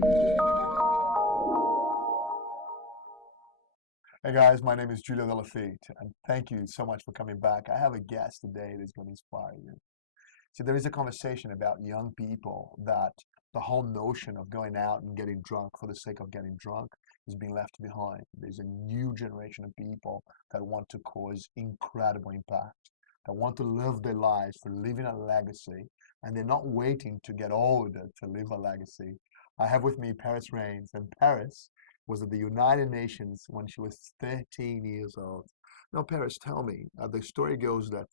Hey guys, my name is Julio Delafite, and thank you so much for coming back. I have a guest today that's going to inspire you. So there is a conversation about young people that the whole notion of going out and getting drunk for the sake of getting drunk is being left behind. There's a new generation of people that want to cause incredible impact, that want to live their lives for living a legacy, and they're not waiting to get older to live a legacy. I have with me Parrys, and Parrys was at the United Nations when she was 13 years old. Now, Parrys, tell me, the story goes that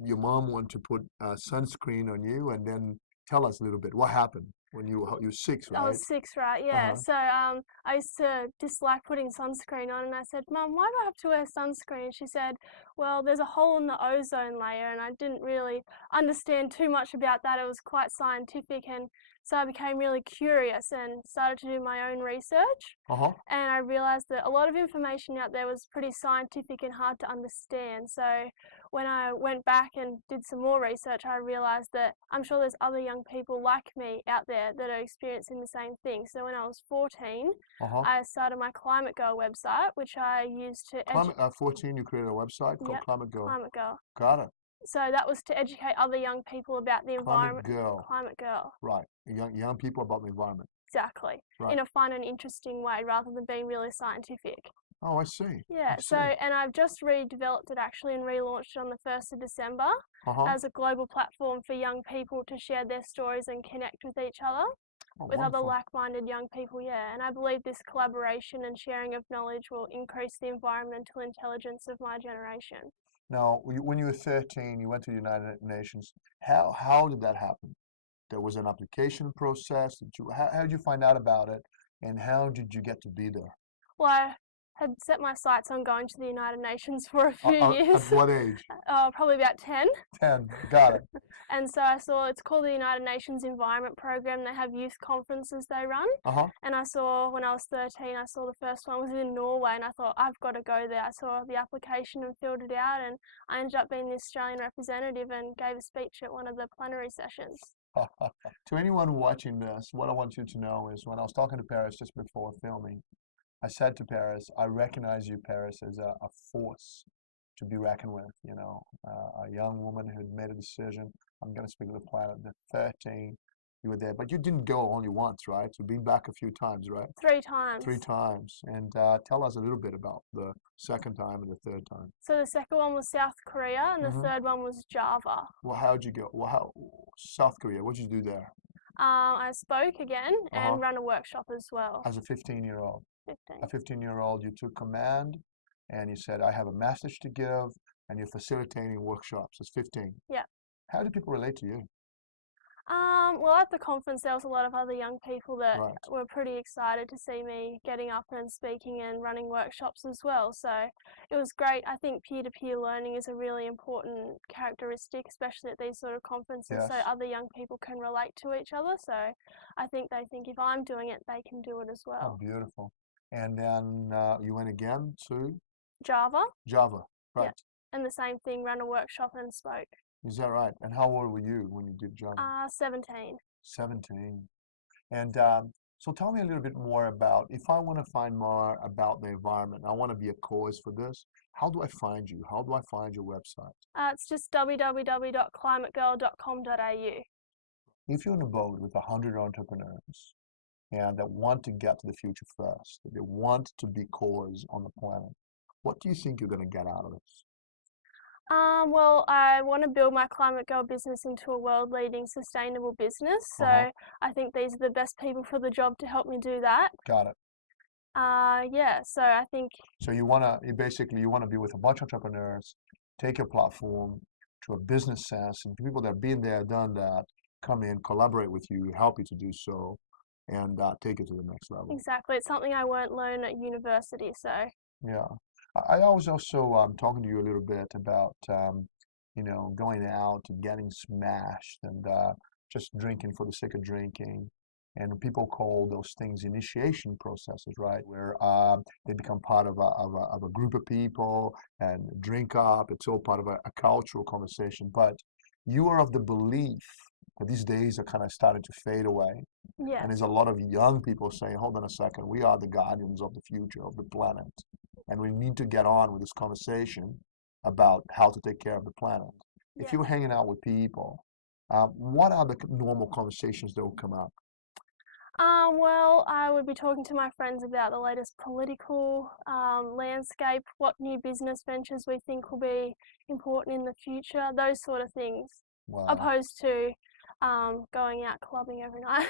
your mom wanted to put sunscreen on you, and then tell us a little bit what happened when you were 6, I right? was 6, right? Yeah. Uh-huh. So I used to dislike putting sunscreen on, and I said, "Mum, why do I have to wear sunscreen?" And she said, "Well, there's a hole in the ozone layer," and I didn't really understand too much about that. It was quite scientific, and so I became really curious and started to do my own research. Uh-huh. And I realized that a lot of information out there was pretty scientific and hard to understand. So when I went back and did some more research, I realized that I'm sure there's other young people like me out there that are experiencing the same thing. So when I was 14, Uh-huh. I started my Climate Girl website, which I used to Climate, 14, you created a website called Climate Girl. Climate Girl. Got it. So that was to educate other young people about the environment. Climate Girl. Right. Young people about the environment. Exactly. Right. In a fun and interesting way rather than being really scientific. Oh, I see. Yeah, so, and I've just redeveloped it actually and relaunched it on the 1st of December as a global platform for young people to share their stories and connect with each other, with other like-minded young people, yeah. And I believe this collaboration and sharing of knowledge will increase the environmental intelligence of my generation. Now, when you were 13, you went to the United Nations. How did that happen? There was an application process. How did you find out about it, and how did you get to be there? Well, I had set my sights on going to the United Nations for a few years. At what age? Probably about 10. 10, got it. And so I saw, it's called the United Nations Environment Program. They have youth conferences they run. And I saw, when I was 13, I saw the first one was in Norway, and I thought, I've got to go there. I saw the application and filled it out, and I ended up being the Australian representative and gave a speech at one of the plenary sessions. To anyone watching this, what I want you to know is when I was talking to Parrys just before filming, I said to Parrys, I recognize you, Parrys, as a force to be reckoned with, you know, a young woman who had made a decision. I'm going to speak to the planet. The 13, you were there, but you didn't go only once, right? You've been back a few times, right? 3 times. 3 times. And tell us a little bit about the second time and the third time. So the second one was South Korea, and the third one was Java. Well, how'd you go? Well, South Korea, what did you do there? I spoke again and ran a workshop as well. As a 15-year-old? 15. A 15-year-old, you took command, and you said, I have a message to give, and you're facilitating workshops. It's 15. Yeah. How do people relate to you? Well, at the conference, there was a lot of other young people that were pretty excited to see me getting up and speaking and running workshops as well. So it was great. I think peer-to-peer learning is a really important characteristic, especially at these sort of conferences, so other young people can relate to each other. So I think they think if I'm doing it, they can do it as well. Oh, beautiful. And then you went again to? Java. Java, right. Yeah. And the same thing, ran a workshop and spoke. Is that right? And how old were you when you did Java? 17. 17. And so tell me a little bit more about, if I want to find more about the environment, I want to be a cause for this, how do I find you? How do I find your website? It's just www.climategirl.com.au. If you're in a boat with 100 entrepreneurs and that want to get to the future first, that they want to be cause on the planet, what do you think you're going to get out of this? Well, I want to build my Climate Girl business into a world-leading sustainable business. So I think these are the best people for the job to help me do that. Got it. Yeah, so I think... So you basically want to be with a bunch of entrepreneurs, take your platform to a business sense, and people that have been there, done that, come in, collaborate with you, help you to do so, and take it to the next level. Exactly. It's something I won't learn at university, so... Yeah. I was also talking to you a little bit about, you know, going out and getting smashed and just drinking for the sake of drinking. And people call those things initiation processes, right? Where they become part of a group of people and drink up. It's all part of a cultural conversation. But you are of the belief But these days are kind of starting to fade away. Yeah. And there's a lot of young people saying, hold on a second, we are the guardians of the future of the planet. And we need to get on with this conversation about how to take care of the planet. If you're hanging out with people, what are the normal conversations that will come up? Well, I would be talking to my friends about the latest political landscape, what new business ventures we think will be important in the future, those sort of things, opposed to going out clubbing every night.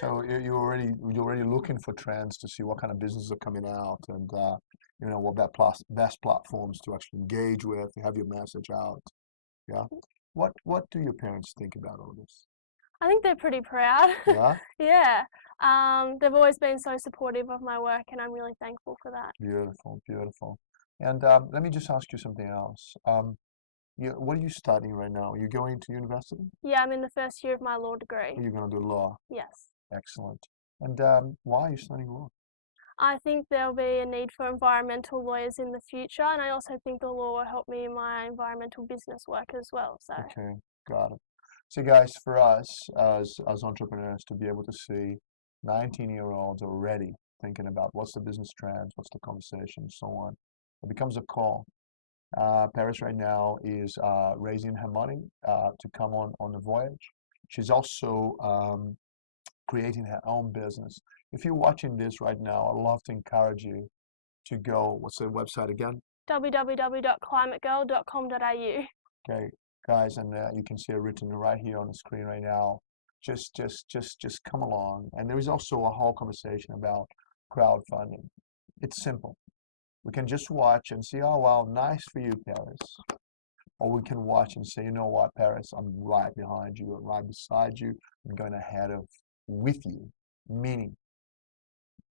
So you're already looking for trends to see what kind of businesses are coming out, and what best platforms to actually engage with, have your message out. Yeah. What do your parents think about all this? I think they're pretty proud. Yeah? Yeah. They've always been so supportive of my work, and I'm really thankful for that. Beautiful, beautiful. And let me just ask you something else. What are you studying right now? Are you going to university? Yeah, I'm in the first year of my law degree. You're going to do law? Yes. Excellent. And why are you studying law? I think there'll be a need for environmental lawyers in the future, and I also think the law will help me in my environmental business work as well. So. Okay, got it. So guys, for us as entrepreneurs to be able to see 19-year-olds already thinking about what's the business trends, what's the conversation, so on, it becomes a call. Parrys right now is raising her money to come on the voyage. She's also creating her own business. If you're watching this right now, I'd love to encourage you to go, what's the website again? www.climategirl.com.au. Okay, guys, and you can see it written right here on the screen right now. Just come along. And there is also a whole conversation about crowdfunding. It's simple. We can just watch and see, oh, wow, nice for you, Parrys. Or we can watch and say, you know what, Parrys, I'm right behind you, I'm right beside you, I'm going ahead of with you. Meaning,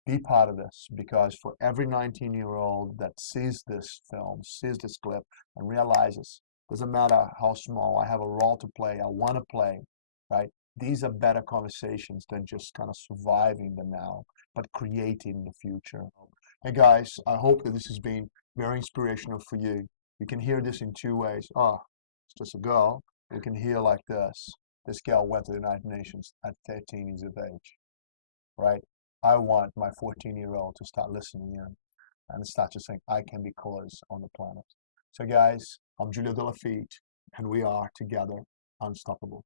be part of this, because for every 19-year-old that sees this film, sees this clip, and realizes, doesn't matter how small, I have a role to play, I want to play, right? These are better conversations than just kind of surviving the now, but creating the future. Hey guys, I hope that this has been very inspirational for you. You can hear this in two ways. Oh, it's just a girl. You can hear like this. This girl went to the United Nations at 13 years of age, right? I want my 14-year-old to start listening in and start just saying, I can be cause on the planet. So guys, I'm Julio De La Fite, and we are together unstoppable.